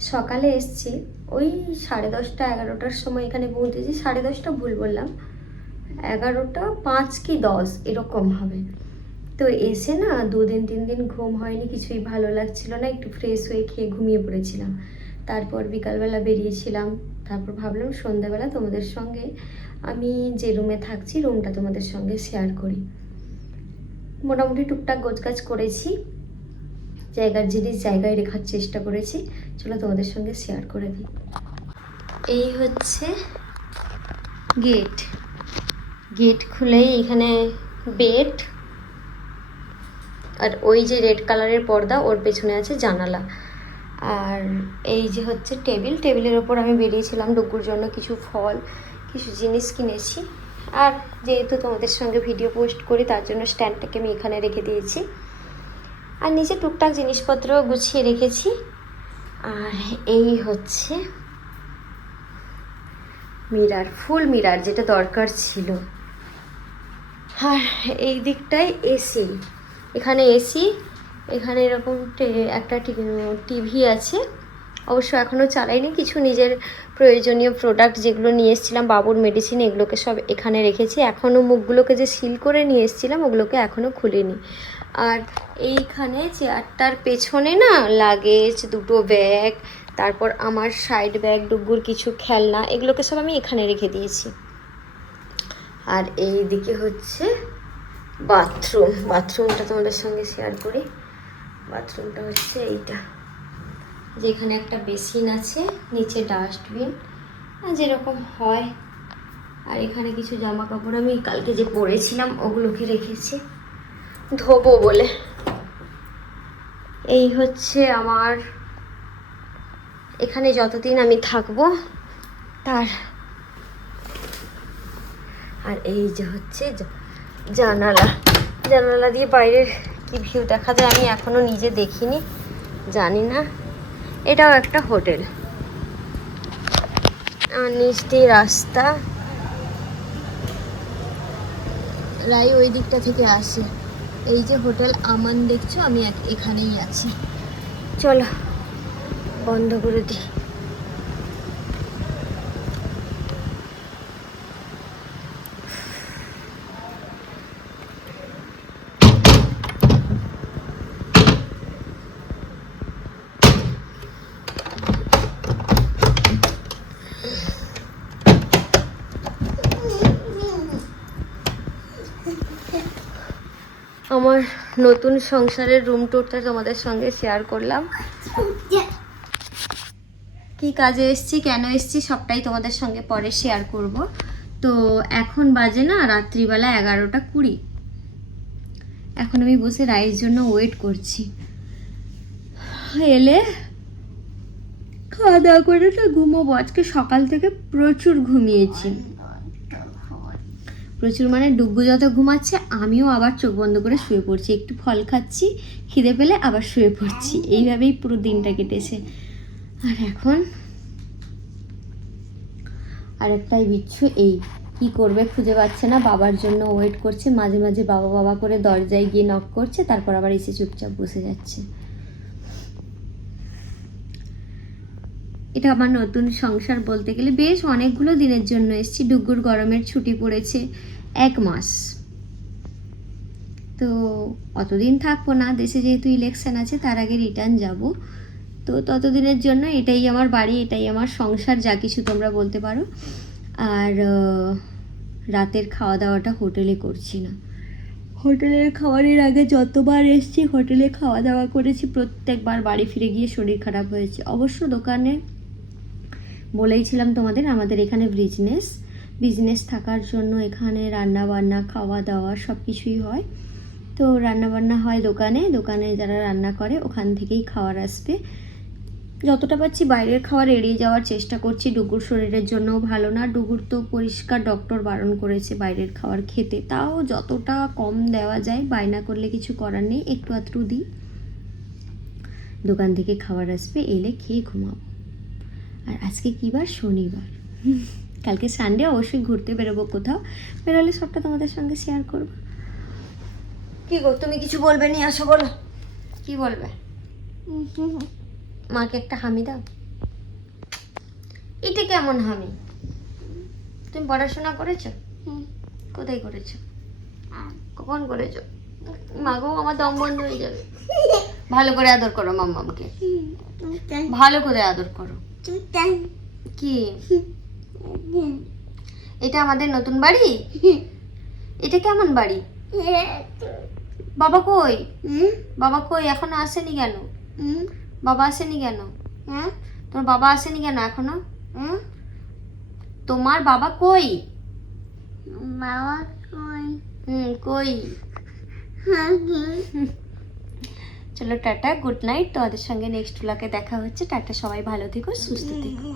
সকালে এসছি। ওই সাড়ে দশটা, এগারোটার সময় এখানে পৌঁছেছি। সাড়ে দশটা ভুল বললাম। এগারোটা পাঁচ কি দশ, এরকম হবে। তো এসে না দুদিন, তিন দিন ঘুম হয়নি, কিছুই ভালো লাগছিল না। একটু ফ্রেশ হয়ে খেয়ে ঘুমিয়ে পড়েছিলাম। তারপর বিকালবেলা বেরিয়েছিলাম। তারপর ভাবলাম সন্ধ্যাবেলা তোমাদের সঙ্গে আমি যে রুমে থাকছি রুমটা তোমাদের সঙ্গে শেয়ার করি। মোটামুটি টুকটাক গোছগাছ করেছি। জায়গার জিনিস জায়গায় রেখার চেষ্টা করেছি। চলো তোমাদের সঙ্গে শেয়ার করে দিই। এই হচ্ছে গেট গেট খুলেই এখানে বেড আর ওই যে রেড কালারের পর্দা ওর পেছনে আছে জানালা। আর এই যে হচ্ছে টেবিল টেবিলের ওপর আমি বেরিয়েছিলাম ডুকুর জন্য কিছু ফল, কিছু জিনিস কিনেছি। আর যেহেতু তোমাদের সঙ্গে ভিডিও পোস্ট করি, তার জন্য স্ট্যান্ডটাকে আমি এখানে রেখে দিয়েছি। আর নিচে টুকটাক জিনিসপত্র গুছিয়ে রেখেছি। আর এই হচ্ছে মিরার, ফুল মিরার যেটা দরকার ছিল। আর এই দিকটায় এসি। এখানে এসি, এখানে এরকম একটা টিভি আছে। অবশ্য এখনও চালাইনি, কিছু নিজের প্রয়োজনীয় প্রোডাক্ট যেগুলো নিয়ে এসেছিলাম, বাবুর মেডিসিন এগুলোকে সব এখানে রেখেছি। এখনও মুখগুলোকে যে সিল করে নিয়ে এসেছিলাম, ওগুলোকে এখনও খুলিনি। আর এইখানে চেয়ারটার পেছনে না লাগেজ, দুটো ব্যাগ, তারপর আমার সাইড ব্যাগ ডুগুর কিছু খেলনা, এগুলোকে সব আমি এখানে রেখে দিয়েছি। আর এই দিকে হচ্ছে বাথরুম বাথরুমটা তোমাদের সঙ্গে শেয়ার করি। বাথরুমটা হচ্ছে এইটা। যেখানে একটা বেসিন আছে, নিচে ডাস্টবিন যেরকম হয়। আর এখানে কিছু জামা কাপড় আমি কালকে যে পরেছিলাম, ওগুলোকে রেখেছি। ধোবো বলে। এই হচ্ছে আমার এখানে যতদিন আমি থাকব, তার। আর এই যে হচ্ছে জানালা। জানালা দিয়ে বাইরের কি ভিউ দেখা যায় আমি এখনও নিজে দেখিনি, জানি না। এটাও একটা হোটেল। আর নিচ দিয়ে রাস্তা। রাই ওই দিকটা থেকে আসে। এই যে হোটেল আমান দেখছ আমি এখানেই আছি। চলো বন্ধ করে দিই। আমার নতুন সংসারের রুম টুরটা তোমাদের সঙ্গে শেয়ার করলাম। কি কাজে এসছি, কেন এসছি সবটাই তোমাদের সঙ্গে পরে শেয়ার করব। তো এখন বাজে না, রাত্রিবেলা এগারোটা কুড়ি। এখন আমি বসে রাইয়ের জন্য ওয়েট করছি। এলে খাওয়া দাওয়া করে না ঘুমোবো। আজকে সকাল থেকে প্রচুর ঘুমিয়েছি। প্রচুর মানে ডুগ্গু যত ঘুমাচ্ছে, আমিও আবার চোখ বন্ধ করে শুয়ে পড়ছি। একটু ফল খাচ্ছি, খিদে পেলে আবার শুয়ে পড়ছি। এইভাবেই পুরো দিনটা কেটেছে। আর এখন? আরেকটাই বিচ্ছু, এই কি করবে খুঁজে পাচ্ছে না, বাবার জন্য ওয়েট করছে। মাঝে মাঝে বাবা বাবা করে দরজায় গিয়ে নক করছে, তারপর আবার এসে চুপচাপ বসে যাচ্ছে। এটা আমার নতুন সংসার বলতে গেলে বেশ অনেকগুলো দিনের জন্য এসেছি। ডুগুর গরমের ছুটি পড়েছে এক মাস। তো অতদিন থাকব না, দেশে যেহেতু ইলেকশন আছে, তার আগে রিটার্ন যাব। তো ততদিনের জন্য এটাই আমার বাড়ি, এটাই আমার সংসার, যা কিছু তোমরা বলতে পারো। আর রাতের খাওয়া দাওয়াটা হোটেলে করছি না। হোটেলের খাবারের আগে যতবার এসেছি হোটেলে খাওয়া দাওয়া করেছি, প্রত্যেকবার বাড়ি ফিরে গিয়ে শরীর খারাপ হয়েছে। অবশ্য দোকানে বলেইছিলাম তোমাদের, আমাদের এখানে বিজনেস বিজনেস থাকার জন্য এখানে রান্না বান্না খাওয়া দাওয়া সব কিছুই হয়। তো রান্না বান্না হয় দোকানে দোকানে যারা রান্না করে ওখান থেকেই খাওয়ার আসবে। যতটা পারছি বাইরের খাবার এড়িয়ে যাওয়ার চেষ্টা করছি, ডুগুর শরীরের জন্যও ভালো না। ডুগুর তো পরিষ্কার ডক্টর বারণ করেছে বাইরের খাবার খেতে। তাও যতটা কম দেওয়া যায়, বায়না করলে কিছু করার নেই, একটু আধটু দিই। দোকান থেকে খাবার আসবে, এলে খেয়ে ঘুমাবো। আর আজকে কী বার? শনিবার। কালকে সানডে অবশ্যই ঘুরতে বেরোবো কোথাও। বেরোলে সবটা তোমাদের সঙ্গে শেয়ার করব। কি গো তুমি কিছু বলবে নিয়ে আসো বলো। কি বলবে? মাকে একটা হামি দাও। এটা কেমন হামি? তুমি পড়াশোনা করেছ? কোথায় করেছ? কখন করেছ? মাগো আমার দম বন্ধ হয়ে যাবে। ভালো করে আদর করো মাম্মামকে। ভালো করে আদর করো। কি এটা আমাদের নতুন বাড়ি? এটা কেমন বাড়ি? বাবা কই? বাবা কই? এখনও আসেনি কেন? বাবা আসেনি কেন? তোমার বাবা আসেনি কেন এখনও? তোমার বাবা কই? বাবা কই? হুম কই? চলো টাটা, গুড নাইট। তোমাদের সঙ্গে নেক্সট ব্লকে দেখা হচ্ছে। টাটা, সবাই ভালো থেকো, সুস্থ থেকো।